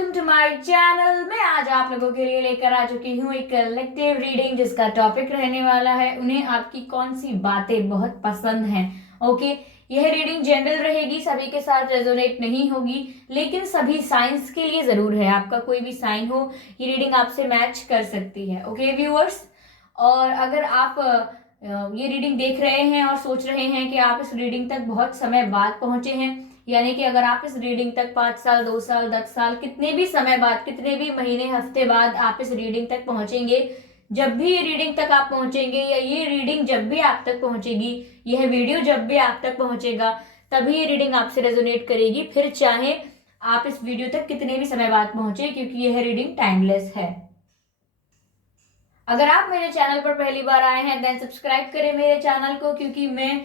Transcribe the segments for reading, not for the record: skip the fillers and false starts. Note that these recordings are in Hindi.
Welcome to my channel. मैं आज आप लोगों के लिए लेकर आ चुकी हूँ एक कलेक्टिव रीडिंग जिसका टॉपिक रहने वाला है उन्हें आपकी कौन सी बातें बहुत पसंद हैं। ओके, यह रीडिंग जनरल रहेगी, सभी के साथ रेजोनेट नहीं होगी, लेकिन सभी साइंस के लिए जरूर है। आपका कोई भी साइन हो, ये रीडिंग आपसे मैच कर सकती है। ओके व्यूअर्स, और अगर आप ये रीडिंग देख रहे हैं और सोच रहे हैं कि आप इस रीडिंग तक बहुत समय बाद पहुंचे हैं, यानी कि अगर आप इस रीडिंग तक 5 साल, 2 साल, 10 साल, कितने भी समय बाद, कितने भी महीने, हफ्ते बाद आप इस रीडिंग तक पहुंचेंगे, जब भी ये रीडिंग तक आप पहुंचेंगे या ये रीडिंग जब भी आप तक पहुंचेगी, यह वीडियो जब भी आप तक पहुंचेगा, तभी ये रीडिंग आपसे रेजोनेट करेगी, फिर चाहे आप इस वीडियो तक कितने भी समय बाद पहुंचे, क्योंकि यह रीडिंग टाइमलेस है। अगर आप मेरे चैनल पर पहली बार आए हैं देन सब्सक्राइब करें मेरे चैनल को, क्योंकि मैं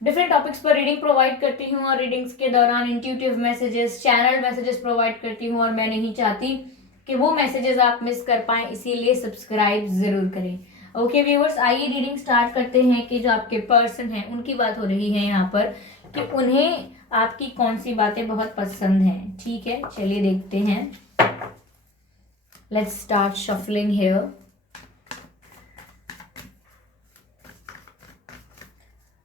डिफरेंट टॉपिक्स पर रीडिंग प्रोवाइड करती हूँ और रीडिंग्स के दौरान intuitive messages, channel messages provide करती हूँ, और मैं नहीं चाहती कि वो मैसेजेस आप मिस कर पाएं, इसीलिए सब्सक्राइब जरूर करें। ओके व्यूअर्स, आइए रीडिंग स्टार्ट करते हैं कि जो आपके पर्सन हैं उनकी बात हो रही है यहाँ पर कि उन्हें आपकी कौन सी बातें बहुत पसंद हैं। ठीक है, चलिए देखते हैं। Let's start shuffling here.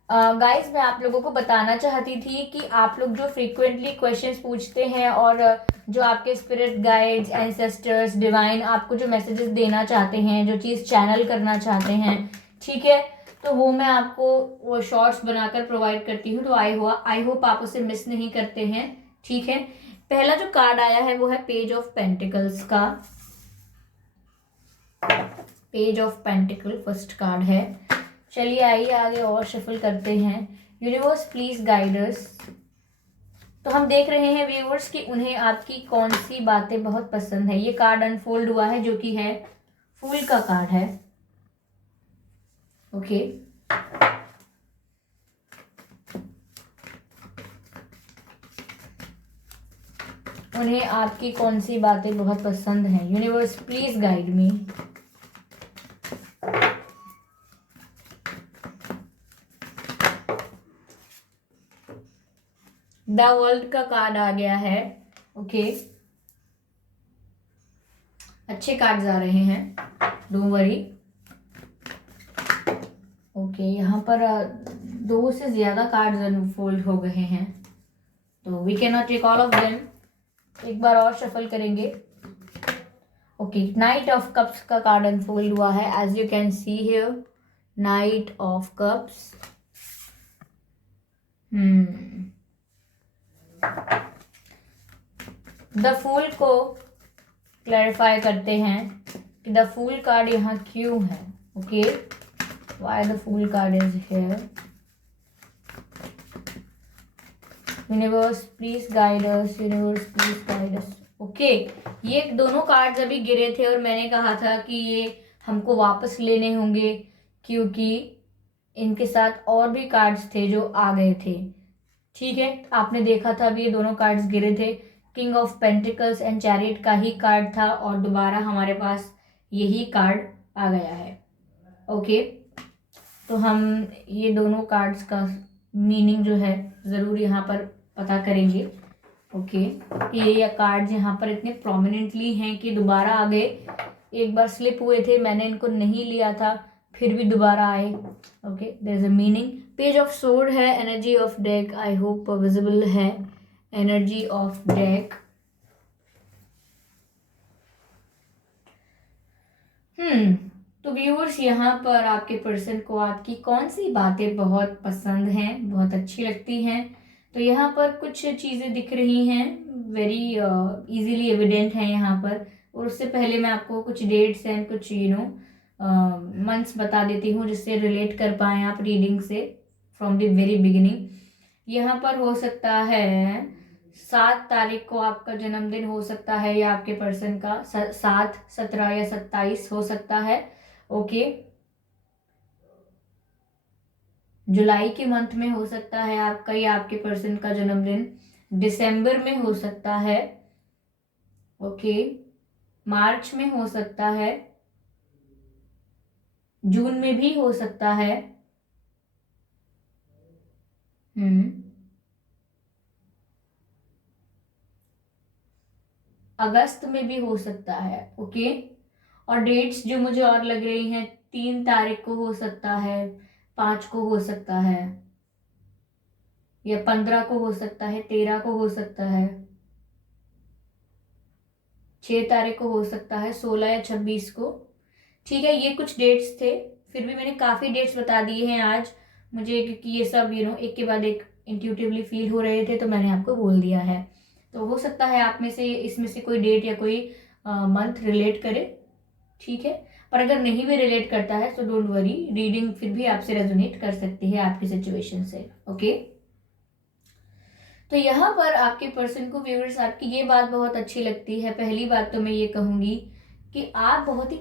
Guys मैं आप लोगों को बताना चाहती थी कि आप लोग जो फ्रीक्वेंटली क्वेश्चंस पूछते हैं और जो आपके स्पिरिट गाइड्स, एंसेस्टर्स, डिवाइन आपको जो मैसेजेस देना चाहते हैं, जो चीज़ चैनल करना चाहते हैं, ठीक है, तो वो मैं आपको वो शॉर्ट्स बनाकर प्रोवाइड करती हूँ। तो आई होप आप उसे मिस नहीं करते हैं। ठीक है, पहला जो कार्ड आया है वो है पेज ऑफ पेंटिकल्स का। Page of pentacle first card है। चलिए आइए आगे और शफल करते हैं। Universe please guiders. तो हम देख रहे हैं व्यूअर्स कि उन्हें आपकी कौन सी बातें बहुत पसंद है। ये कार्ड अनफोल्ड हुआ है जो कि है फूल का कार्ड है। ओके, उन्हें आपकी कौन सी बातें बहुत पसंद हैं। Universe please guide me. The world का कार्ड आ गया है। ओके, अच्छे कार्ड्स आ रहे हैं, डोंट वरी। ओके, यहाँ पर 2 से ज्यादा कार्ड्स अनफोल्ड हो गए हैं, तो we can not take all of them. एक बार और शफल करेंगे। ओके, नाइट ऑफ कप्स का कार्ड अनफोल्ड हुआ है, as you can see here, knight of cups. The fool को क्लैरिफाई करते हैं कि द फूल कार्ड यहाँ क्यों है। Okay, why the fool card is here. Universe please guide us, universe please guide us. Okay, ये दोनों कार्ड्स अभी गिरे थे और मैंने कहा था कि ये हमको वापस लेने होंगे, क्योंकि इनके साथ और भी कार्ड्स थे जो आ गए थे। ठीक है, आपने देखा था अभी ये दोनों कार्ड्स गिरे थे, king of pentacles and chariot का ही कार्ड था, और दोबारा हमारे पास यही कार्ड आ गया है। ओके, तो हम ये दोनों कार्ड्स का मीनिंग जो है ज़रूर यहाँ पर पता करेंगे। ओके, ये कार्ड्स यहाँ पर इतने प्रोमिनेंटली हैं कि दोबारा आ गए। एक बार स्लिप हुए थे, मैंने इनको नहीं लिया था, फिर भी दोबारा आए। Okay, there is a meaning. Page of sword है, energy of deck, I hope visible है, एनर्जी ऑफ डेक। तो व्यूअर्स, यहाँ पर आपके पर्सन को आपकी कौन सी बातें बहुत पसंद हैं, बहुत अच्छी लगती हैं। तो यहाँ पर कुछ चीज़ें दिख रही हैं, वेरी इजीली एविडेंट है यहाँ पर। और उससे पहले मैं आपको कुछ डेट्स एंड कुछ मंथ्स बता देती हूँ, जिससे रिलेट कर पाएँ आप रीडिंग से फ्रॉम द वेरी बिगिनिंग। यहाँ पर हो सकता है 7 तारीख को आपका जन्मदिन हो सकता है, या आपके पर्सन का 7, 17 या 27 हो सकता है। ओके, जुलाई के मंथ में हो सकता है आपका या आपके पर्सन का जन्मदिन, दिसंबर में हो सकता है। ओके, मार्च में हो सकता है, जून में भी हो सकता है। हम्म अगस्त में भी हो सकता है। ओके, और डेट्स जो मुझे और लग रही हैं, 3 तारीख को हो सकता है, 5 को हो सकता है, या 15 को हो सकता है, 13 को हो सकता है, 6 तारीख को हो सकता है, 16 या 26 को। ठीक है, ये कुछ डेट्स थे, फिर भी मैंने काफ़ी डेट्स बता दिए हैं आज मुझे, क्योंकि ये सब एक के बाद एक इंट्यूटिवली फील हो रहे थे, तो मैंने आपको बोल दिया है। तो हो सकता है आप में से इसमें से कोई डेट या कोई मंथ रिलेट करे। ठीक है, पर अगर नहीं भी रिलेट करता है तो डोंट वरी, रीडिंग फिर भी आपसे रेजोनेट कर सकती है आपकी सिचुएशन से। ओके, तो यहाँ पर आपके पर्सन को व्यूअर्स आपकी ये बात बहुत अच्छी लगती है। पहली बात तो मैं ये कहूँगी कि आप बहुत ही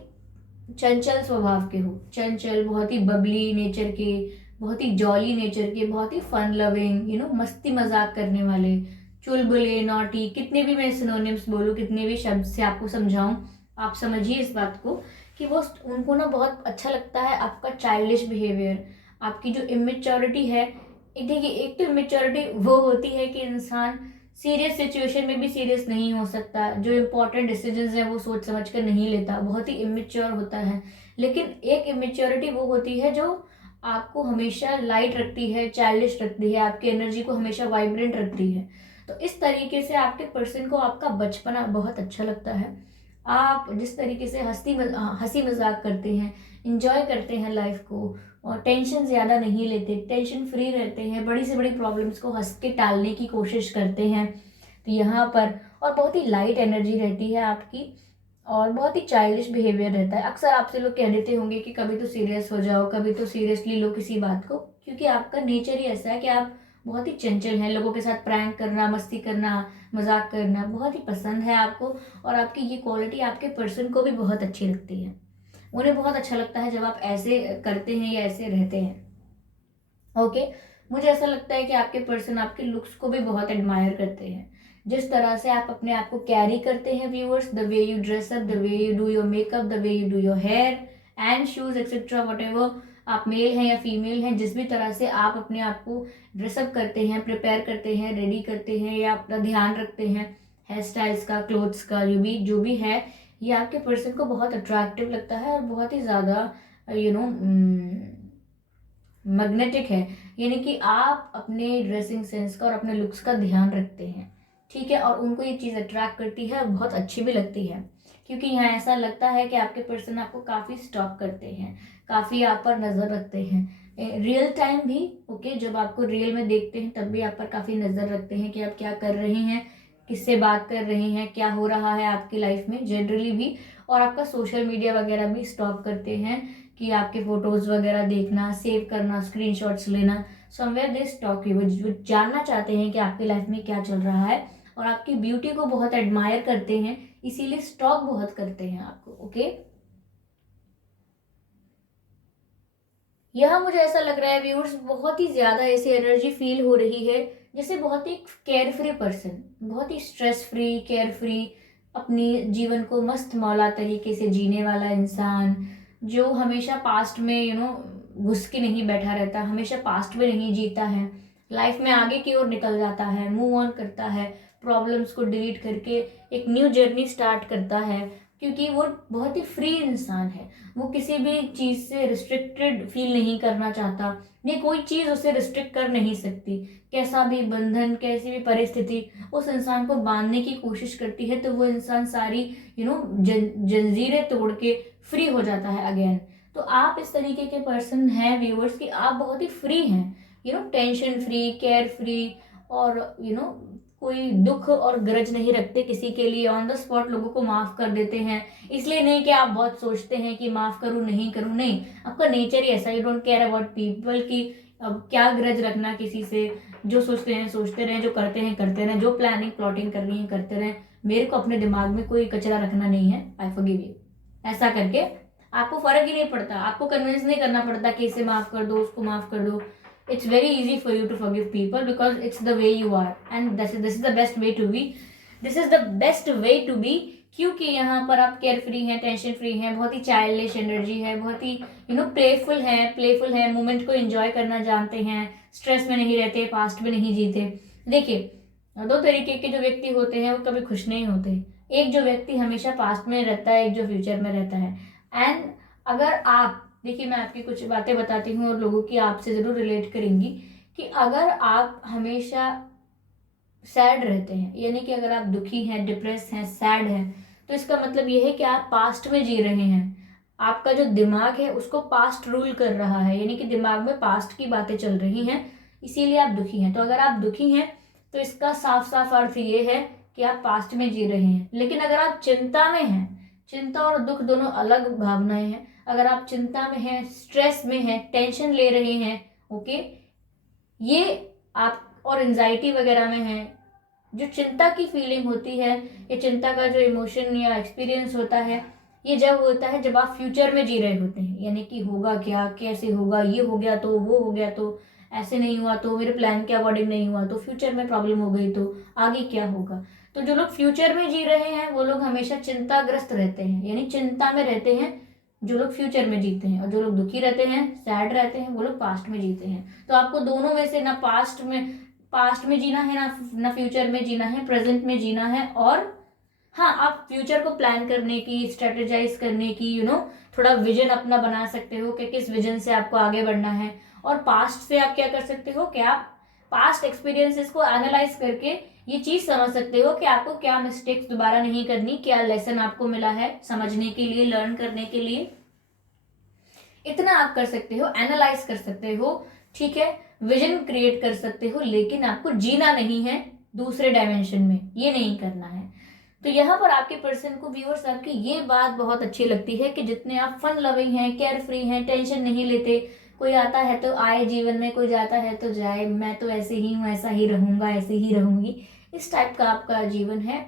चंचल स्वभाव के हो, चंचल, बहुत ही बबली नेचर के, बहुत ही जॉली नेचर के, बहुत ही फन लविंग, मस्ती मजाक करने वाले, चुलबुले, नॉटी, कितने भी मैं सिनोनिम्स बोलूँ, कितने भी शब्द से आपको समझाऊं, आप समझिए इस बात को कि वो उनको ना बहुत अच्छा लगता है आपका चाइल्डिश बिहेवियर, आपकी जो इमेच्योरिटी है। देखिए, एक तो इमेच्योरिटी वो होती है कि इंसान सीरियस सिचुएशन में भी सीरियस नहीं हो सकता, जो इम्पोर्टेंट डिसीजंस हैं वो सोच समझ कर नहीं लेता, बहुत ही इमेच्योर होता है। लेकिन एक इमेच्योरिटी वो होती है जो आपको हमेशा लाइट रखती है, चाइल्डिश रखती है, आपकी एनर्जी को हमेशा वाइब्रेंट रखती है। तो इस तरीके से आपके पर्सन को आपका बचपना बहुत अच्छा लगता है। आप जिस तरीके से हंसी मजाक करते हैं, इंजॉय करते हैं लाइफ को, और टेंशन ज़्यादा नहीं लेते, टेंशन फ्री रहते हैं, बड़ी से बड़ी प्रॉब्लम्स को हंस के टालने की कोशिश करते हैं। तो यहाँ पर और बहुत ही लाइट एनर्जी रहती है आपकी, और बहुत ही चाइल्डिश बिहेवियर रहता है। अक्सर आपसे लोग कह देते होंगे कि कभी तो सीरियस हो जाओ, कभी तो सीरियसली लो किसी बात को, क्योंकि आपका नेचर ही ऐसा है कि आप बहुत ही चंचल हैं। लोगों के साथ प्रैंक करना, मस्ती करना, मजाक करना बहुत ही पसंद है आपको, और आपकी ये क्वालिटी आपके पर्सन को भी बहुत अच्छी लगती है। उन्हें बहुत अच्छा लगता है जब आप ऐसे करते हैं या ऐसे रहते हैं। ओके, मुझे ऐसा लगता है कि आपके पर्सन आपके लुक्स को भी बहुत एडमायर करते हैं, जिस तरह से आप अपने आप को कैरी करते हैं viewers, the way you dress up, the way you do your makeup, the way you do your hair and shoes etcetera, whatever, आप मेल हैं या फीमेल हैं, जिस भी तरह से आप अपने आप को ड्रेसअप करते हैं, प्रिपेयर करते हैं, रेडी करते हैं, या अपना ध्यान रखते हैं हेयर स्टाइल्स का, क्लोथ्स का, जो भी है, ये आपके पर्सन को बहुत अट्रैक्टिव लगता है और बहुत ही ज़्यादा मैग्नेटिक है। यानी कि आप अपने ड्रेसिंग सेंस का और अपने लुक्स का ध्यान रखते हैं। ठीक है, और उनको ये चीज़ अट्रैक्ट करती है और बहुत अच्छी भी लगती है, क्योंकि यहाँ ऐसा लगता है कि आपके पर्सन आपको काफ़ी स्टॉक करते हैं, काफ़ी आप पर नज़र रखते हैं, रियल टाइम भी। ओके, जब आपको रियल में देखते हैं तब भी आप पर काफ़ी नज़र रखते हैं कि आप क्या कर रहे हैं, किससे बात कर रहे हैं, क्या हो रहा है आपकी लाइफ में जनरली भी, और आपका सोशल मीडिया वगैरह भी स्टॉक करते हैं कि आपके फोटोज़ वगैरह देखना, सेव करना, स्क्रीनशॉट्स लेना, समवेयर दे स्टॉक यू, वो जानना चाहते हैं कि आपकी लाइफ में क्या चल रहा है, और आपकी ब्यूटी को बहुत एडमायर करते हैं, इसीलिए स्टॉक बहुत करते हैं आपको। ओके, यहाँ मुझे ऐसा लग रहा है व्यूअर्स, बहुत ही ज़्यादा ऐसी एनर्जी फील हो रही है जैसे बहुत ही केयर फ्री पर्सन, बहुत ही स्ट्रेस फ्री, केयर फ्री, अपनी जीवन को मस्त मौला तरीके से जीने वाला इंसान, जो हमेशा पास्ट में घुस के नहीं बैठा रहता, हमेशा पास्ट में नहीं जीता है, लाइफ में आगे की ओर निकल जाता है, मूव ऑन करता है, प्रॉब्लम्स को डिलीट करके एक न्यू जर्नी स्टार्ट करता है, क्योंकि वो बहुत ही फ्री इंसान है। वो किसी भी चीज़ से रिस्ट्रिक्टेड फील नहीं करना चाहता, ये कोई चीज़ उसे रिस्ट्रिक्ट कर नहीं सकती। कैसा भी बंधन, कैसी भी परिस्थिति उस इंसान को बांधने की कोशिश करती है, तो वो इंसान सारी जंजीरें तोड़ के फ्री हो जाता है अगेन। तो आप इस तरीके के पर्सन हैं व्यूअर्स कि आप बहुत ही फ्री हैं, टेंशन फ्री, केयर फ्री, और कोई दुख और ग्रज नहीं रखते किसी के लिए, ऑन द स्पॉट लोगों को माफ कर देते हैं। इसलिए नहीं कि आप बहुत सोचते हैं कि माफ करूं नहीं करूं, नहीं, आपका नेचर ही ऐसा, you don't care about people कि अब क्या ग्रज रखना किसी से, जो सोचते हैं सोचते रहें, जो करते हैं करते रहें, जो प्लानिंग प्लॉटिंग करनी है करते रहें, मेरे को अपने दिमाग में कोई कचरा रखना नहीं है, आई फॉरगिव यू। ऐसा करके आपको फर्क ही नहीं पड़ता, आपको कन्विंस नहीं करना पड़ता कि इसे माफ कर दो, उसको माफ कर दो। It's very easy for you to forgive people because it's the way you are, and this is the best way to be. This is the best way to be, क्योंकि यहाँ पर आप केयर फ्री हैं, टेंशन फ्री हैं, बहुत ही चाइल्डिश एनर्जी है, बहुत ही प्लेफुल है, मोमेंट को एंजॉय करना जानते हैं, स्ट्रेस में नहीं रहते, पास्ट में नहीं जीते। देखिए, दो तरीके के जो व्यक्ति होते हैं वो कभी खुश नहीं होते। एक जो व्यक्ति हमेशा पास्ट में रहता है, एक जो फ्यूचर में रहता है। एंड अगर आप देखिए, मैं आपकी कुछ बातें बताती हूँ और लोगों की आपसे ज़रूर रिलेट करेंगी कि अगर आप हमेशा सैड रहते हैं, यानी कि अगर आप दुखी हैं, डिप्रेस हैं, सैड हैं, तो इसका मतलब ये है कि आप पास्ट में जी रहे हैं। आपका जो दिमाग है उसको पास्ट रूल कर रहा है, यानी कि दिमाग में पास्ट की बातें चल रही हैं, इसीलिए आप दुखी हैं। तो अगर आप दुखी हैं तो इसका साफ साफ अर्थ ये है कि आप पास्ट में जी रहे हैं। लेकिन अगर आप चिंता में हैं, चिंता और दुख दोनों अलग भावनाएं हैं, अगर आप चिंता में हैं, स्ट्रेस में हैं, टेंशन ले रहे हैं, ओके, ये आप और एंजाइटी वगैरह में हैं, जो चिंता की फीलिंग होती है, ये चिंता का जो इमोशन या एक्सपीरियंस होता है, ये जब होता है जब आप फ्यूचर में जी रहे होते हैं, यानी कि होगा क्या, कैसे होगा, ये हो गया तो वो हो गया तो ऐसे नहीं हुआ तो मेरे प्लान के अकॉर्डिंग नहीं हुआ तो फ्यूचर में प्रॉब्लम हो गई तो आगे क्या होगा। तो जो लोग फ्यूचर में जी रहे हैं वो लोग हमेशा चिंताग्रस्त रहते हैं, यानी चिंता में रहते हैं जो लोग फ्यूचर में जीते हैं। और जो लोग दुखी रहते हैं, सैड रहते हैं, वो लोग पास्ट में जीते हैं। तो आपको दोनों में से ना पास्ट में जीना है, ना फ्यूचर में जीना है, प्रेजेंट में जीना है। और हाँ, आप फ्यूचर को प्लान करने की, स्ट्रेटेजाइज करने की, थोड़ा विजन अपना बना सकते हो कि किस विजन से आपको आगे बढ़ना है। और पास्ट से आप क्या कर सकते हो कि आप पास्ट एक्सपीरियंसेस को एनालाइज करके ये चीज समझ सकते हो कि आपको क्या मिस्टेक्स दोबारा नहीं करनी, क्या लेसन आपको मिला है समझने के लिए, लर्न करने के लिए। इतना आप कर सकते हो, एनालाइज कर सकते हो, ठीक है, विजन क्रिएट कर सकते हो, लेकिन आपको जीना नहीं है दूसरे डायमेंशन में, ये नहीं करना है। तो यहाँ पर आपके पर्सन को, व्यूअर्स, आपकी ये बात बहुत अच्छी लगती है कि जितने आप फन लविंग हैं, केयर फ्री हैं, टेंशन नहीं लेते, कोई आता है तो आए जीवन में, कोई जाता है तो जाए, मैं तो ऐसे ही हूँ, ऐसा ही रहूंगा, ऐसे ही रहूंगी, इस टाइप का आपका जीवन है।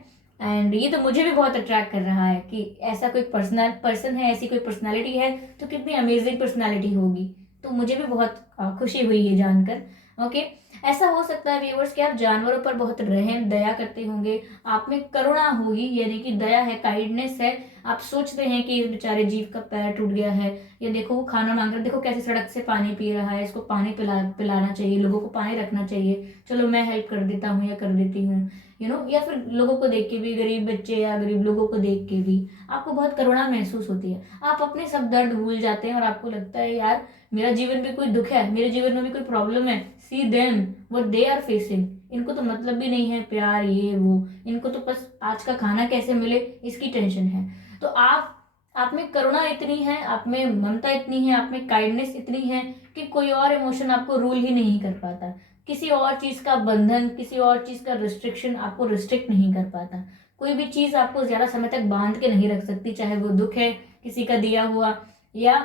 एंड ये तो मुझे भी बहुत अट्रैक्ट कर रहा है कि ऐसा कोई पर्सन है, ऐसी कोई पर्सनालिटी है, तो कितनी अमेजिंग पर्सनालिटी होगी। तो मुझे भी बहुत खुशी हुई ये जानकर। ओके, ऐसा हो सकता है व्यूअर्स कि आप जानवरों पर बहुत रहम दया करते होंगे, आप में करुणा होगी, यानी कि दया है, काइंडनेस है। आप सोचते हैं कि इस बेचारे जीव का पैर टूट गया है, या देखो वो खाना मांग रहा है, देखो कैसे सड़क से पानी पी रहा है, इसको पानी पिलाना चाहिए, लोगों को पानी रखना चाहिए, चलो मैं हेल्प कर देता हूँ या कर देती हूँ, या फिर लोगों को देख के भी, गरीब बच्चे या गरीब लोगों को देख के भी आपको बहुत करुणा महसूस होती है। आप अपने सब दर्द भूल जाते हैं और आपको लगता है यार मेरा जीवन में कोई दुख है, मेरे जीवन में भी कोई प्रॉब्लम है, see them what they are facing, इनको तो मतलब भी नहीं है प्यार ये वो, इनको तो बस आज का खाना कैसे मिले इसकी टेंशन है। तो आप में करुणा इतनी है, आप में ममता इतनी है, आप में काइंडनेस इतनी है कि कोई और इमोशन आपको रूल ही नहीं कर पाता, किसी और चीज का बंधन, किसी और चीज का रिस्ट्रिक्शन आपको रिस्ट्रिक्ट नहीं कर पाता। कोई भी चीज आपको ज्यादा समय तक बांध के नहीं रख सकती, चाहे वो दुख है किसी का दिया हुआ, या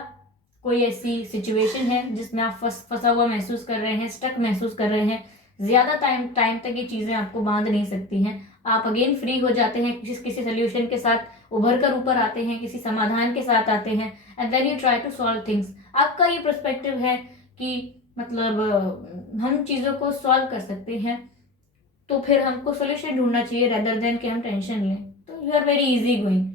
कोई ऐसी सिचुएशन है जिसमें आप फंसा हुआ महसूस कर रहे हैं, स्टक महसूस कर रहे हैं, ज्यादा टाइम तक ये चीजें आपको बांध नहीं सकती हैं। आप अगेन फ्री हो जाते हैं, किसी सोल्यूशन के साथ उभर कर ऊपर आते हैं, किसी समाधान के साथ आते हैं, and then you try to solve things. आपका ये पर्सपेक्टिव है कि मतलब हम चीजों को सॉल्व कर सकते हैं, तो फिर हमको सोल्यूशन ढूंढना चाहिए रेदर देन कि हम टेंशन लें। तो you are very easy going,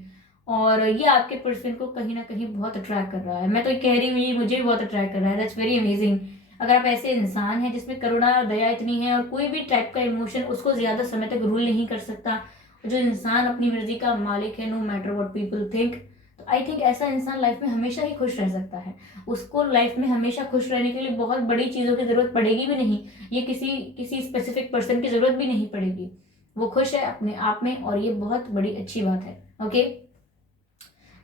और ये आपके पर्सन को कहीं ना कहीं बहुत अट्रैक्ट कर रहा है। मैं तो कह रही हूँ ये मुझे भी बहुत अट्रैक्ट कर रहा है, दैट्स वेरी अमेजिंग। अगर आप ऐसे इंसान हैं जिसमें करुणा और दया इतनी है और कोई भी टाइप का इमोशन उसको ज्यादा समय तक रूल नहीं कर सकता, जो इंसान अपनी मर्जी का मालिक है, no matter what people think, तो आई थिंक ऐसा इंसान लाइफ में हमेशा ही खुश रह सकता है। उसको लाइफ में हमेशा खुश रहने के लिए बहुत बड़ी चीजों की जरूरत पड़ेगी भी नहीं, ये किसी किसी स्पेसिफिक पर्सन की जरूरत भी नहीं पड़ेगी, वो खुश है अपने आप में, और ये बहुत बड़ी अच्छी बात है। ओके,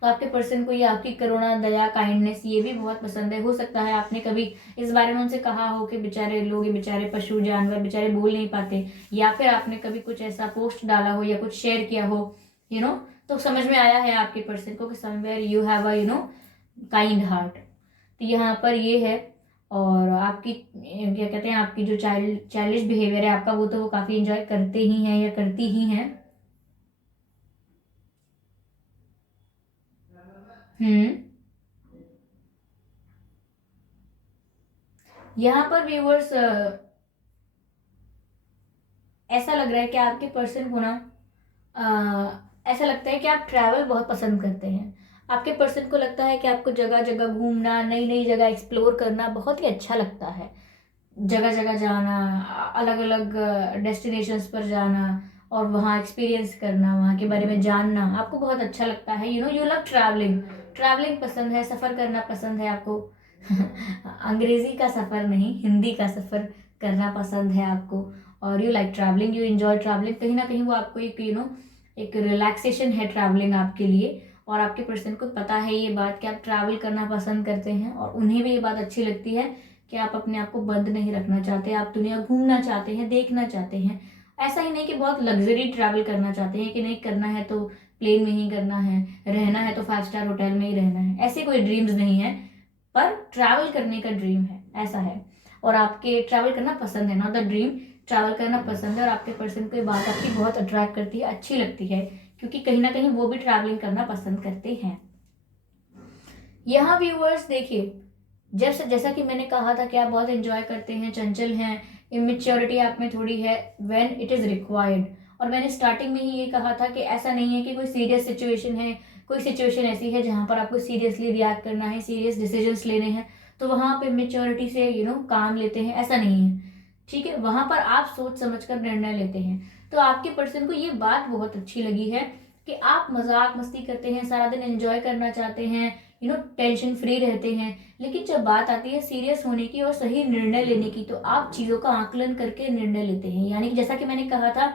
तो आपके पर्सन को ये आपकी करुणा, दया, काइंडनेस ये भी बहुत पसंद है। हो सकता है आपने कभी इस बारे में उनसे कहा हो कि बेचारे लोग, ये बेचारे पशु जानवर बेचारे बोल नहीं पाते, या फिर आपने कभी कुछ ऐसा पोस्ट डाला हो या कुछ शेयर किया हो, तो समझ में आया है आपके पर्सन को कि somewhere you have a kind heart. तो यहाँ पर ये है। और आपकी क्या कहते हैं, आपकी जो चाइल्डिश बिहेवियर है आपका, वो काफी इंजॉय करते ही हैं या करती ही हैं। हम्म यहाँ पर व्यूअर्स ऐसा लग रहा है कि आपके पर्सन को ना ऐसा लगता है कि आप ट्रैवल बहुत पसंद करते हैं। आपके पर्सन को लगता है कि आपको जगह जगह घूमना, नई नई जगह एक्सप्लोर करना बहुत ही अच्छा लगता है, जगह जगह जाना, अलग अलग डेस्टिनेशंस पर जाना, और वहाँ एक्सपीरियंस करना, वहाँ के बारे में जानना आपको बहुत अच्छा लगता है। यू लव ट्रैवलिंग, ट्रैवलिंग पसंद है, सफ़र करना पसंद है आपको। अंग्रेज़ी का सफ़र नहीं, हिंदी का सफ़र करना पसंद है आपको, और you like travelling, you enjoy travelling. कहीं ना कहीं वो आपको एक एक रिलैक्सेशन है ट्रैवलिंग आपके लिए, और आपके पर्सन को पता है ये बात कि आप ट्रैवल करना पसंद करते हैं, और उन्हें भी ये बात अच्छी लगती है कि आप अपने आप को बंद नहीं रखना चाहते, आप दुनिया घूमना चाहते हैं, देखना चाहते हैं। ऐसा ही नहीं कि बहुत लग्जरी ट्रैवल करना चाहते हैं कि नहीं, करना है तो प्लेन में ही करना है, रहना है तो 5 स्टार होटल में ही रहना है, ऐसे कोई ड्रीम्स नहीं है, पर ट्रैवल करने का ड्रीम है, ऐसा है। और आपके ट्रैवल करना पसंद है, नॉट द ड्रीम, ट्रैवल करना पसंद है, और आपके पर्सन को ये बात आपकी बहुत अट्रैक्ट करती है, अच्छी लगती है, क्योंकि कहीं ना कहीं वो भी ट्रैवलिंग करना पसंद करते हैं। यहाँ व्यूअर्स देखिए, जैसा कि मैंने कहा था कि आप बहुत एंजॉय करते हैं, चंचल हैं, इमेच्योरिटी आप में थोड़ी है व्हेन इट इज़ रिक्वायर्ड। और मैंने स्टार्टिंग में ही ये कहा था कि ऐसा नहीं है कि कोई सीरियस सिचुएशन है, कोई सिचुएशन ऐसी है जहाँ पर आपको सीरियसली रिएक्ट करना है, सीरियस डिसीजंस लेने हैं, तो वहाँ पे मेच्योरिटी से काम लेते हैं, ऐसा नहीं है। ठीक है, वहाँ पर आप सोच समझ कर निर्णय लेते हैं। तो आपके पर्सन को ये बात बहुत अच्छी लगी है कि आप मजाक मस्ती करते हैं, सारा दिन एंजॉय करना चाहते हैं, टेंशन फ्री रहते हैं, लेकिन जब बात आती है सीरियस होने की और सही निर्णय लेने की, तो आप चीज़ों का आकलन करके निर्णय लेते हैं। यानी कि जैसा कि मैंने कहा था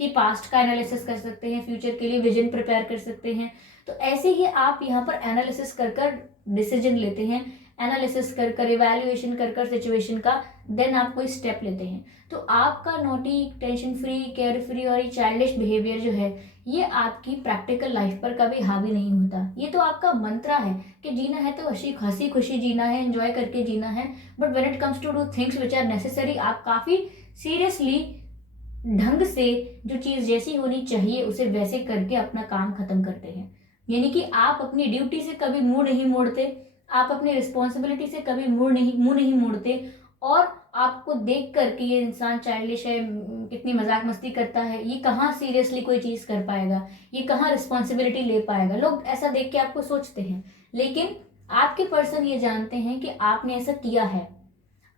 कि पास्ट का एनालिसिस कर सकते हैं, फ्यूचर के लिए विजन प्रिपेयर कर सकते हैं, तो ऐसे ही आप यहाँ पर एनालिसिस कर कर डिसीजन लेते हैं, एनालिसिस कर कर, इवैल्यूएशन कर कर सिचुएशन का, देन आप कोई स्टेप लेते हैं। तो आपका naughty, tension free, care free और ये चाइल्डिश बिहेवियर जो है, ये आपकी प्रैक्टिकल लाइफ पर कभी हावी नहीं होता। ये तो आपका मंत्रा है कि जीना है तो हंसी खुशी जीना है, एंजॉय करके जीना है, but when it comes to do things which are necessary, आप काफ़ी सीरियसली ढंग से जो चीज़ जैसी होनी चाहिए उसे वैसे करके अपना काम खत्म करते हैं। यानी कि आप अपनी ड्यूटी से कभी मुंह नहीं मोड़ते, आप अपनी रिस्पॉन्सिबिलिटी से कभी मुंह नहीं मोड़ते, और आपको देख कर कि ये इंसान चाइल्डिश है, कितनी मजाक मस्ती करता है, ये कहाँ सीरियसली कोई चीज़ कर पाएगा, ये कहाँ रिस्पॉन्सिबिलिटी ले पाएगा, लोग ऐसा देख के आपको सोचते हैं। लेकिन आपके पर्सन ये जानते हैं कि आपने ऐसा किया है,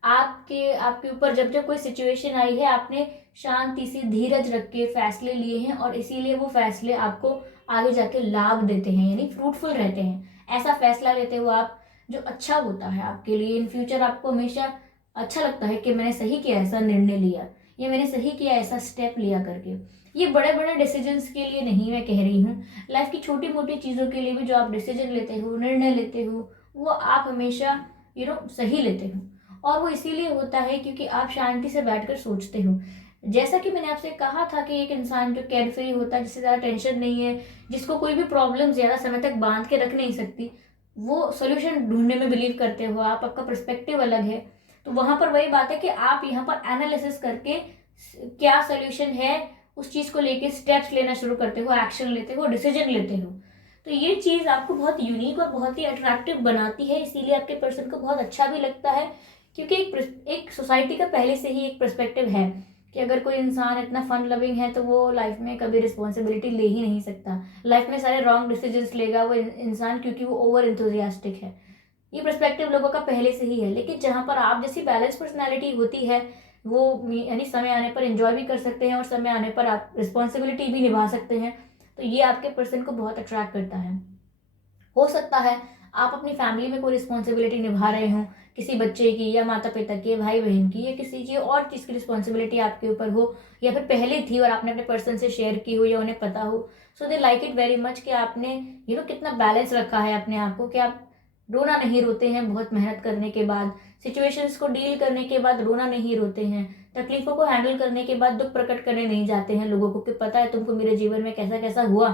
आपके आपके ऊपर जब जब कोई सिचुएशन आई है, आपने शांति से धीरज रख के फैसले लिए हैं, और इसीलिए वो फैसले आपको आगे जाके लाभ देते हैं, यानी फ्रूटफुल रहते हैं। ऐसा फैसला लेते हो आप जो अच्छा होता है आपके लिए, इन फ्यूचर आपको हमेशा अच्छा लगता है कि मैंने सही किया, ऐसा निर्णय लिया, या मैंने सही किया, ऐसा स्टेप लिया करके। ये बड़े बड़े डिसीजंस के लिए नहीं मैं कह रही हूँ, लाइफ की छोटी मोटी चीज़ों के लिए भी जो आप डिसीजन लेते हो, निर्णय लेते हो, वो आप हमेशा सही लेते हो। और वो इसीलिए होता है क्योंकि आप शांति से बैठकर सोचते हो। जैसा कि मैंने आपसे कहा था कि एक इंसान जो केयर फ्री होता है, जिससे ज़्यादा टेंशन नहीं है, जिसको कोई भी प्रॉब्लम ज़्यादा समय तक बांध के रख नहीं सकती, वो सोल्यूशन ढूंढने में बिलीव करते हो आप, आपका पर्सपेक्टिव अलग है। तो वहाँ पर वही बात है कि आप यहाँ पर एनालिसिस करके क्या सोल्यूशन है उस चीज़ को लेके स्टेप्स लेना शुरू करते हो, एक्शन लेते हो, डिसीजन लेते हो। तो ये चीज़ आपको बहुत यूनिक और बहुत ही अट्रैक्टिव बनाती है, इसीलिए आपके पर्सन को बहुत अच्छा भी लगता है, क्योंकि एक सोसाइटी का पहले से ही एक पर्सपेक्टिव है कि अगर कोई इंसान इतना फन लविंग है तो वो लाइफ में कभी रिस्पॉन्सिबिलिटी ले ही नहीं सकता, लाइफ में सारे रॉन्ग डिसीजंस लेगा वो इंसान, क्योंकि वो ओवर इंथुजियास्टिक है। ये पर्सपेक्टिव लोगों का पहले से ही है। लेकिन जहाँ पर आप जैसी बैलेंस पर्सनैलिटी होती है, वो यानी समय आने पर एंजॉय भी कर सकते हैं और समय आने पर आप रिस्पॉन्सिबिलिटी भी निभा सकते हैं, तो ये आपके पर्सन को बहुत अट्रैक्ट करता है। हो सकता है आप अपनी फैमिली में कोई रिस्पॉन्सिबिलिटी निभा रहे हो, किसी बच्चे की या माता पिता की, भाई बहन की, या किसी चीज़ और चीज़ की रिस्पॉन्सिबिलिटी आपके ऊपर हो, या फिर पहले थी और आपने अपने पर्सन से शेयर की हो या उन्हें पता हो, so they like it very much कि आपने कितना बैलेंस रखा है अपने आप को, कि आप रोना नहीं रोते हैं बहुत मेहनत करने के बाद, सिचुएशंस को डील करने के बाद रोना नहीं रोते हैं, तकलीफों को हैंडल करने के बाद दुख प्रकट करने नहीं जाते हैं लोगों को कि पता है तुमको मेरे जीवन में कैसा कैसा हुआ।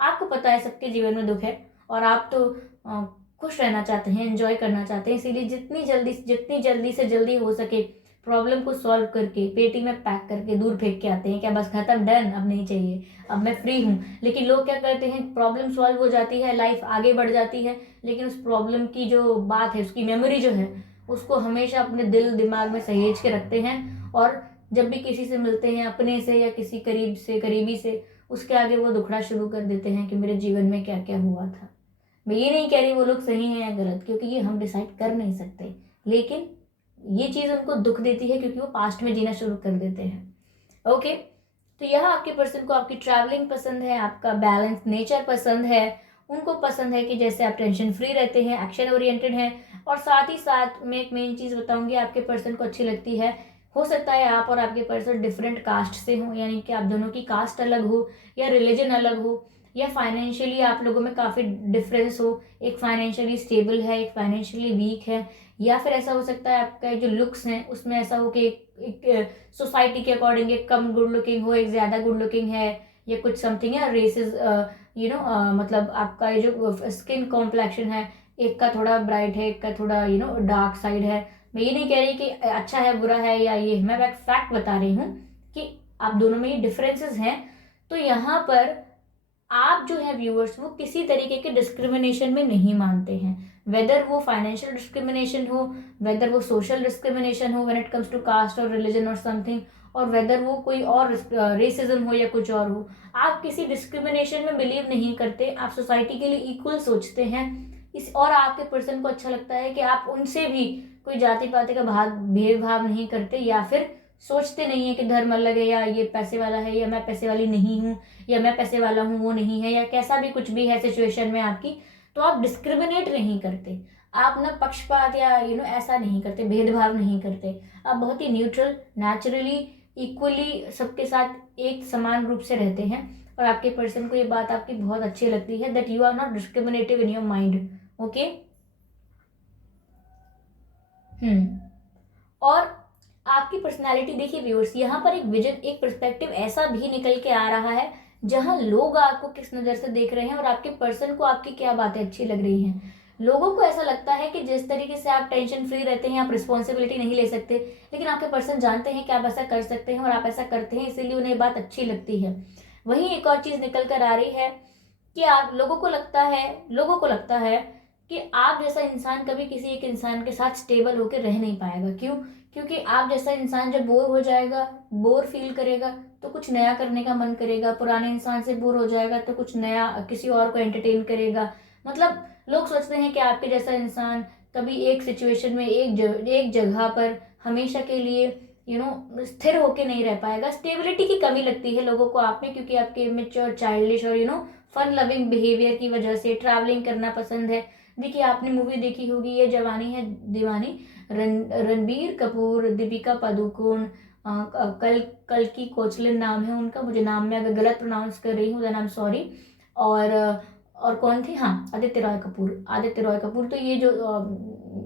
आपको पता है सबके जीवन में दुख है, और आप तो खुश रहना चाहते हैं, एंजॉय करना चाहते हैं, इसीलिए जितनी जल्दी से जल्दी हो सके प्रॉब्लम को सॉल्व करके पेटी में पैक करके दूर फेंक के आते हैं, क्या बस खत्म, डन, अब नहीं चाहिए, अब मैं फ्री हूँ। लेकिन लोग क्या करते हैं, प्रॉब्लम सॉल्व हो जाती है, लाइफ आगे बढ़ जाती है, लेकिन उस प्रॉब्लम की जो बात है, उसकी मेमोरी जो है, उसको हमेशा अपने दिल दिमाग में सहेज के रखते हैं, और जब भी किसी से मिलते हैं, अपने से या किसी करीबी से, उसके आगे वो दुखड़ा शुरू कर देते हैं कि मेरे जीवन में क्या क्या हुआ था। मैं ये नहीं कह रही वो लोग सही हैं या गलत, क्योंकि ये हम डिसाइड कर नहीं सकते, लेकिन ये चीज़ उनको दुख देती है क्योंकि वो पास्ट में जीना शुरू कर देते हैं। ओके, तो यहाँ आपके पर्सन को आपकी ट्रैवलिंग पसंद है, आपका बैलेंस नेचर पसंद है, उनको पसंद है कि जैसे आप टेंशन फ्री रहते हैं, एक्शन ओरिएंटेड हैं, और साथ ही साथ मैं एक मेन चीज़ बताऊंगी आपके पर्सन को अच्छी लगती है, हो सकता है आप और आपके पर्सन डिफरेंट कास्ट से हो, यानी कि आप दोनों की कास्ट अलग हो या रिलीजन अलग हो, या फाइनेंशियली आप लोगों में काफ़ी डिफरेंस हो, एक फाइनेंशियली स्टेबल है, एक फाइनेंशियली वीक है, या फिर ऐसा हो सकता है आपका जो लुक्स हैं उसमें ऐसा हो कि एक सोसाइटी के अकॉर्डिंग एक कम गुड लुकिंग हो, एक ज़्यादा गुड लुकिंग है, या कुछ समथिंग है रेसेस, मतलब आपका ये जो स्किन कॉम्प्लेक्शन है, एक का थोड़ा ब्राइट है, एक का थोड़ा डार्क साइड है। मैं ये नहीं कह रही कि अच्छा है बुरा है या ये, मैं एक फैक्ट बता रही हूँ कि आप दोनों में ये डिफरेंसेस हैं। तो यहाँ पर आप जो है व्यूअर्स वो किसी तरीके के डिस्क्रिमिनेशन में नहीं मानते हैं, वेदर वो फाइनेंशियल डिस्क्रिमिनेशन हो, वेदर वो सोशल डिस्क्रिमिनेशन हो when it comes to caste और रिलीजन और समथिंग, और वेदर वो कोई और रेसिज्म हो या कुछ और हो, आप किसी डिस्क्रिमिनेशन में बिलीव नहीं करते, आप सोसाइटी के लिए इक्वल सोचते हैं। इस और आपके पर्सन को अच्छा लगता है कि आप उनसे भी कोई जाति पाति का भेदभाव नहीं करते, या फिर सोचते नहीं है कि धर्म अलग है, या ये पैसे वाला है या मैं पैसे वाली नहीं हूँ, या मैं पैसे वाला हूँ वो नहीं है, या कैसा भी कुछ भी है सिचुएशन में आपकी, तो आप डिस्क्रिमिनेट नहीं करते, आप ना पक्षपात या ऐसा नहीं करते, भेदभाव नहीं करते, आप बहुत ही न्यूट्रल, नेचुरली, इक्वली सबके साथ एक समान रूप से रहते हैं। और आपके पर्सन को ये बात आपकी बहुत अच्छी लगती है, that you are not discriminative in your mind. Okay. और आपकी पर्सनालिटी देखिए व्यूअर्स, यहाँ पर एक विजन, एक पर्सपेक्टिव ऐसा भी निकल के आ रहा है जहां लोग आपको किस नज़र से देख रहे हैं और आपके पर्सन को आपकी क्या बातें अच्छी लग रही हैं। लोगों को ऐसा लगता है कि जिस तरीके से आप टेंशन फ्री रहते हैं, आप रिस्पॉन्सिबिलिटी नहीं ले सकते, लेकिन आपके पर्सन जानते हैं कि आप ऐसा कर सकते हैं और आप ऐसा करते हैं, इसीलिए उन्हें बात अच्छी लगती है। वहीं एक और चीज़ निकल कर आ रही है कि आप लोगों को लगता है कि आप जैसा इंसान कभी किसी एक इंसान के साथ स्टेबल होकर रह नहीं पाएगा। क्यों? क्योंकि आप जैसा इंसान जब बोर हो जाएगा, बोर फील करेगा, तो कुछ नया करने का मन करेगा, पुराने इंसान से बोर हो जाएगा तो कुछ नया किसी और को एंटरटेन करेगा। मतलब लोग सोचते हैं कि आपके जैसा इंसान कभी एक सिचुएशन में एक जगह पर हमेशा के लिए स्थिर होके नहीं रह पाएगा। स्टेबिलिटी की कमी लगती है लोगों को आप में, क्योंकि आपके मेच्योर, चाइल्डिश और फन लविंग बिहेवियर की वजह से ट्रैवलिंग करना पसंद है। देखिए आपने मूवी देखी होगी ये जवानी है दीवानी, रणबीर कपूर, दीपिका पादुकोण, कल की कोचलिन नाम है उनका, मुझे नाम में अगर गलत प्रोनाउंस कर रही हूँ देन आई एम सॉरी। और कौन थी, हाँ आदित्य रॉय कपूर। तो ये जो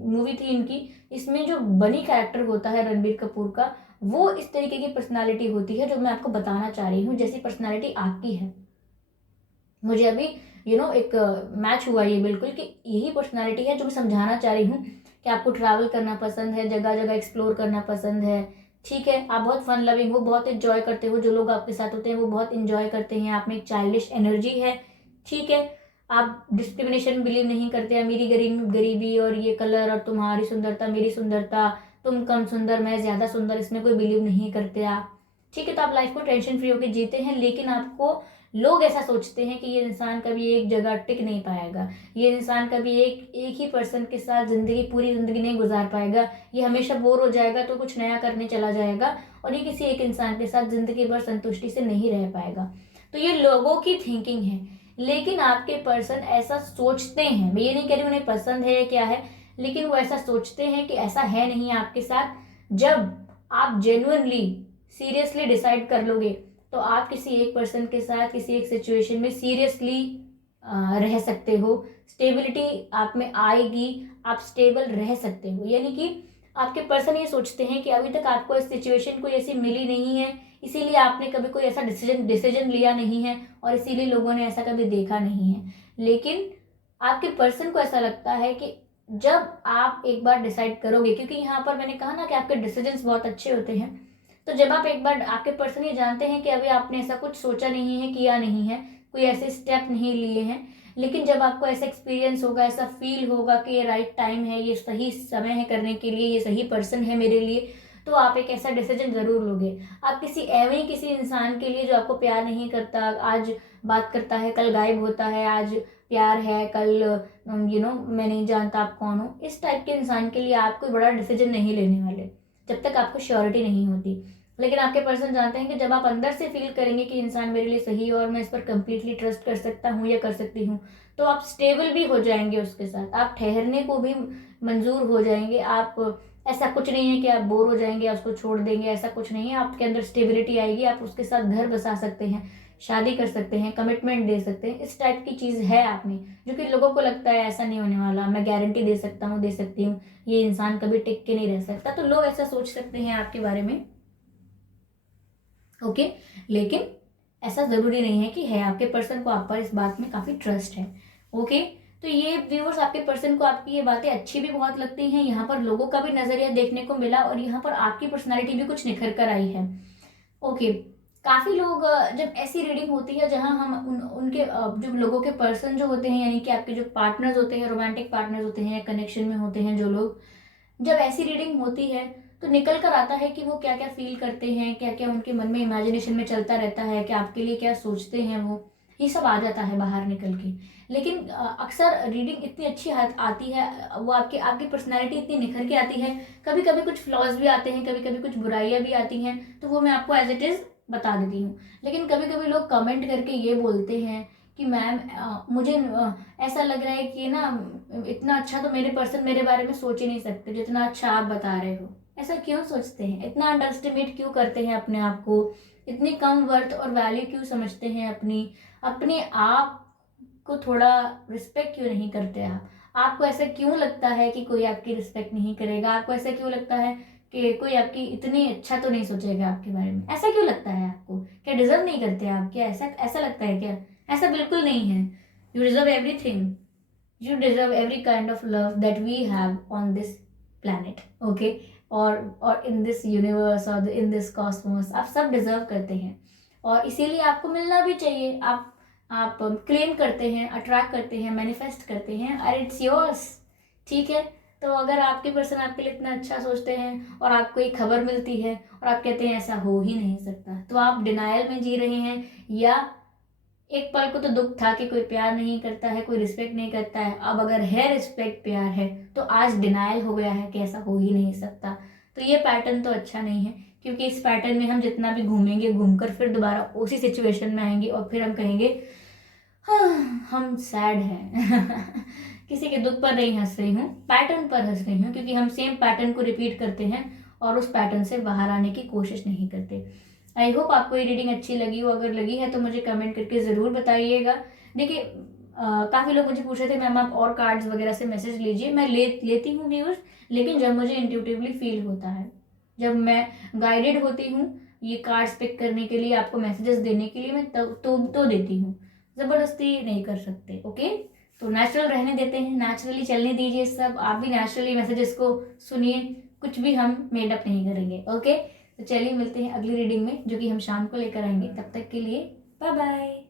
मूवी थी इनकी, इसमें जो बनी कैरेक्टर होता है रणबीर कपूर का, वो इस तरीके की पर्सनालिटी होती है जो मैं आपको बताना चाह रही हूँ, जैसी पर्सनालिटी आपकी है। मुझे अभी एक मैच हुआ ये बिल्कुल कि यही पर्सनालिटी है जो मैं समझाना चाह रही हूँ कि आपको ट्रैवल करना पसंद है, जगह जगह एक्सप्लोर करना पसंद है। ठीक है, आप बहुत फन लविंग हो, बहुत इंजॉय करते हो, जो लोग आपके साथ होते हैं वो बहुत इंजॉय करते हैं, आप में एक चाइल्डिश एनर्जी है। ठीक है, आप डिस्क्रिमिनेशन बिलीव नहीं करते, अमीरी गरीबी और ये कलर और तुम्हारी सुंदरता मेरी सुंदरता, तुम कम सुंदर मैं ज्यादा सुंदर, इसमें कोई बिलीव नहीं करते आप। ठीक है, तो आप लाइफ को टेंशन फ्री होकर जीते हैं, लेकिन आपको लोग ऐसा सोचते हैं कि ये इंसान कभी एक जगह टिक नहीं पाएगा, ये इंसान कभी एक ही पर्सन के साथ पूरी जिंदगी नहीं गुजार पाएगा, ये हमेशा बोर हो जाएगा तो कुछ नया करने चला जाएगा, और ये किसी एक इंसान के साथ जिंदगी भर संतुष्टि से नहीं रह पाएगा। तो ये लोगों की थिंकिंग है, लेकिन आपके पर्सन ऐसा सोचते हैं। मैं ये नहीं कह रही उन्हें पसंद है या क्या है, लेकिन वो ऐसा सोचते हैं कि ऐसा है नहीं आपके साथ। जब आप जेन्युइनली सीरियसली डिसाइड कर लोगे तो आप किसी एक पर्सन के साथ किसी एक सिचुएशन में सीरियसली रह सकते हो, स्टेबिलिटी आप में आएगी, आप स्टेबल रह सकते हो। यानी कि आपके पर्सन ये सोचते हैं कि अभी तक आपको इस सिचुएशन कोई ऐसी मिली नहीं है, इसीलिए आपने कभी कोई ऐसा डिसीजन लिया नहीं है, और इसीलिए लोगों ने ऐसा कभी देखा नहीं है। लेकिन आपके पर्सन को ऐसा लगता है कि जब आप एक बार डिसाइड करोगे, क्योंकि यहाँ पर मैंने कहा ना कि आपके डिसीजंस बहुत अच्छे होते हैं, तो जब आप एक बार, आपके पर्सन ये जानते हैं कि अभी आपने ऐसा कुछ सोचा नहीं है, किया नहीं है, कोई ऐसे स्टेप नहीं लिए हैं, लेकिन जब आपको ऐसा एक्सपीरियंस होगा, ऐसा फील होगा कि ये राइट टाइम है, ये सही समय है करने के लिए, ये सही पर्सन है मेरे लिए, तो आप एक ऐसा डिसीजन जरूर लोगे। आप किसी इंसान के लिए जो आपको प्यार नहीं करता, आज बात करता है कल गायब होता है, आज प्यार है कल मैं नहीं जानता आप कौन हो, इस टाइप के इंसान के लिए आप कोई बड़ा डिसीजन नहीं लेने वाले जब तक आपको श्योरिटी नहीं होती। लेकिन आपके पर्सन जानते हैं कि जब आप अंदर से फील करेंगे कि इंसान मेरे लिए सही है और मैं इस पर कंप्लीटली ट्रस्ट कर सकता हूँ या कर सकती हूँ, तो आप स्टेबल भी हो जाएंगे उसके साथ, आप ठहरने को भी मंजूर हो जाएंगे। आप, ऐसा कुछ नहीं है कि आप बोर हो जाएंगे, आप उसको छोड़ देंगे, ऐसा कुछ नहीं है। आपके अंदर स्टेबिलिटी आएगी, आप उसके साथ घर बसा सकते हैं, शादी कर सकते हैं, कमिटमेंट दे सकते हैं। इस टाइप की चीज़ है आप में, जो कि लोगों को लगता है ऐसा नहीं होने वाला, मैं गारंटी दे सकता हूँ, दे सकती हूँ, ये इंसान कभी टिक के नहीं रह सकता। तो लोग ऐसा सोच सकते हैं आपके बारे में, ओके। लेकिन ऐसा जरूरी नहीं है कि है, आपके पर्सन को आप पर इस बात में काफी ट्रस्ट है, ओके। तो ये व्यूअर्स, आपके पर्सन को आपकी ये बातें अच्छी भी बहुत लगती हैं, यहाँ पर लोगों का भी नजरिया देखने को मिला और यहाँ पर आपकी पर्सनालिटी भी कुछ निखर कर आई है, ओके। काफी लोग जब ऐसी रीडिंग होती है जहां हम उनके जो लोगों के पर्सन जो होते हैं, यानी कि आपके जो पार्टनर्स होते हैं, रोमांटिक पार्टनर्स होते हैं या कनेक्शन में होते हैं जो लोग, जब ऐसी रीडिंग होती है तो निकल कर आता है कि वो क्या क्या फील करते हैं, क्या क्या उनके मन में इमेजिनेशन में चलता रहता है, कि आपके लिए क्या सोचते हैं वो, ये सब आ जाता है बाहर निकल के। लेकिन अक्सर रीडिंग इतनी अच्छी आती है, वो आपकी आपकी पर्सनैलिटी इतनी निखर के आती है, कभी कभी कुछ फ्लॉज भी आते हैं, कभी कभी कुछ बुराइयां भी आती हैं, तो वो मैं आपको एज इट इज बता देती हूँ। लेकिन कभी कभी लोग कमेंट करके ये बोलते हैं कि मैम मुझे ऐसा लग रहा है कि ना, इतना अच्छा तो मेरे पर्सन मेरे बारे में सोच ही नहीं सकते जितना अच्छा आप बता रहे हो। ऐसा क्यों सोचते हैं, इतना अंडर एस्टिमेट क्यों करते हैं अपने आप को, इतनी कम वर्थ और वैल्यू क्यों समझते हैं अपनी, अपने आप को थोड़ा रिस्पेक्ट क्यों नहीं करते आप? आपको ऐसा क्यों लगता है कि कोई आपकी रिस्पेक्ट नहीं करेगा? आपको ऐसा क्यों लगता है कि कोई आपकी इतनी अच्छा तो नहीं सोचेगा आपके बारे में? ऐसा क्यों लगता है आपको? क्या डिजर्व नहीं करते आप क्या? ऐसा ऐसा लगता है क्या? ऐसा बिल्कुल नहीं है। You deserve everything, you deserve every kind of love that we have on this planet, okay, और in this universe और in this cosmos, आप सब डिजर्व करते हैं और इसीलिए आपको मिलना भी चाहिए। आप क्लेम करते हैं, अट्रैक्ट करते हैं, मैनिफेस्ट करते हैं और इट्स योर्स, ठीक है। तो अगर आपके पर्सन आपके लिए इतना अच्छा सोचते हैं और आपको एक खबर मिलती है और आप कहते हैं ऐसा हो ही नहीं सकता, तो आप डिनायल में जी रहे हैं, या एक पल को तो दुख था कि कोई प्यार नहीं करता है, कोई रिस्पेक्ट नहीं करता है, अब अगर है रिस्पेक्ट, प्यार है, तो आज डिनायल हो गया है कि ऐसा हो ही नहीं सकता। तो ये पैटर्न तो अच्छा नहीं है, क्योंकि इस पैटर्न में हम जितना भी घूमेंगे, घूमकर फिर दोबारा उसी सिचुएशन में आएंगे और फिर हम कहेंगे हाँ, हम सैड हैं। किसी के दुख पर नहीं हंस रही हूँ, पैटर्न पर हंस रही हूँ, क्योंकि हम सेम पैटर्न को रिपीट करते हैं और उस पैटर्न से बाहर आने की कोशिश नहीं करते। आई होप आपको ये रीडिंग अच्छी लगी हो, अगर लगी है तो मुझे कमेंट करके ज़रूर बताइएगा। देखिए काफ़ी लोग मुझे पूछ रहे थे मैम आप और कार्ड्स वगैरह से मैसेज लीजिए, मैं लेती हूँ व्यूअर्स, लेकिन जब मुझे इंट्यूटिवली फील होता है, जब मैं गाइडेड होती हूँ ये कार्ड्स पिक करने के लिए, आपको मैसेजेस देने के लिए, मैं तब तो देती हूँ, ज़बरदस्ती नहीं कर सकते, ओके। तो नेचुरल रहने देते हैं, नेचुरली चलने दीजिए सब, आप भी नेचुरली मैसेजेस को सुनिए, कुछ भी हम मेडअप नहीं करेंगे, ओके। तो चलिए मिलते हैं अगली रीडिंग में, जो कि हम शाम को लेकर आएंगे। तब तक के लिए बाय बाय।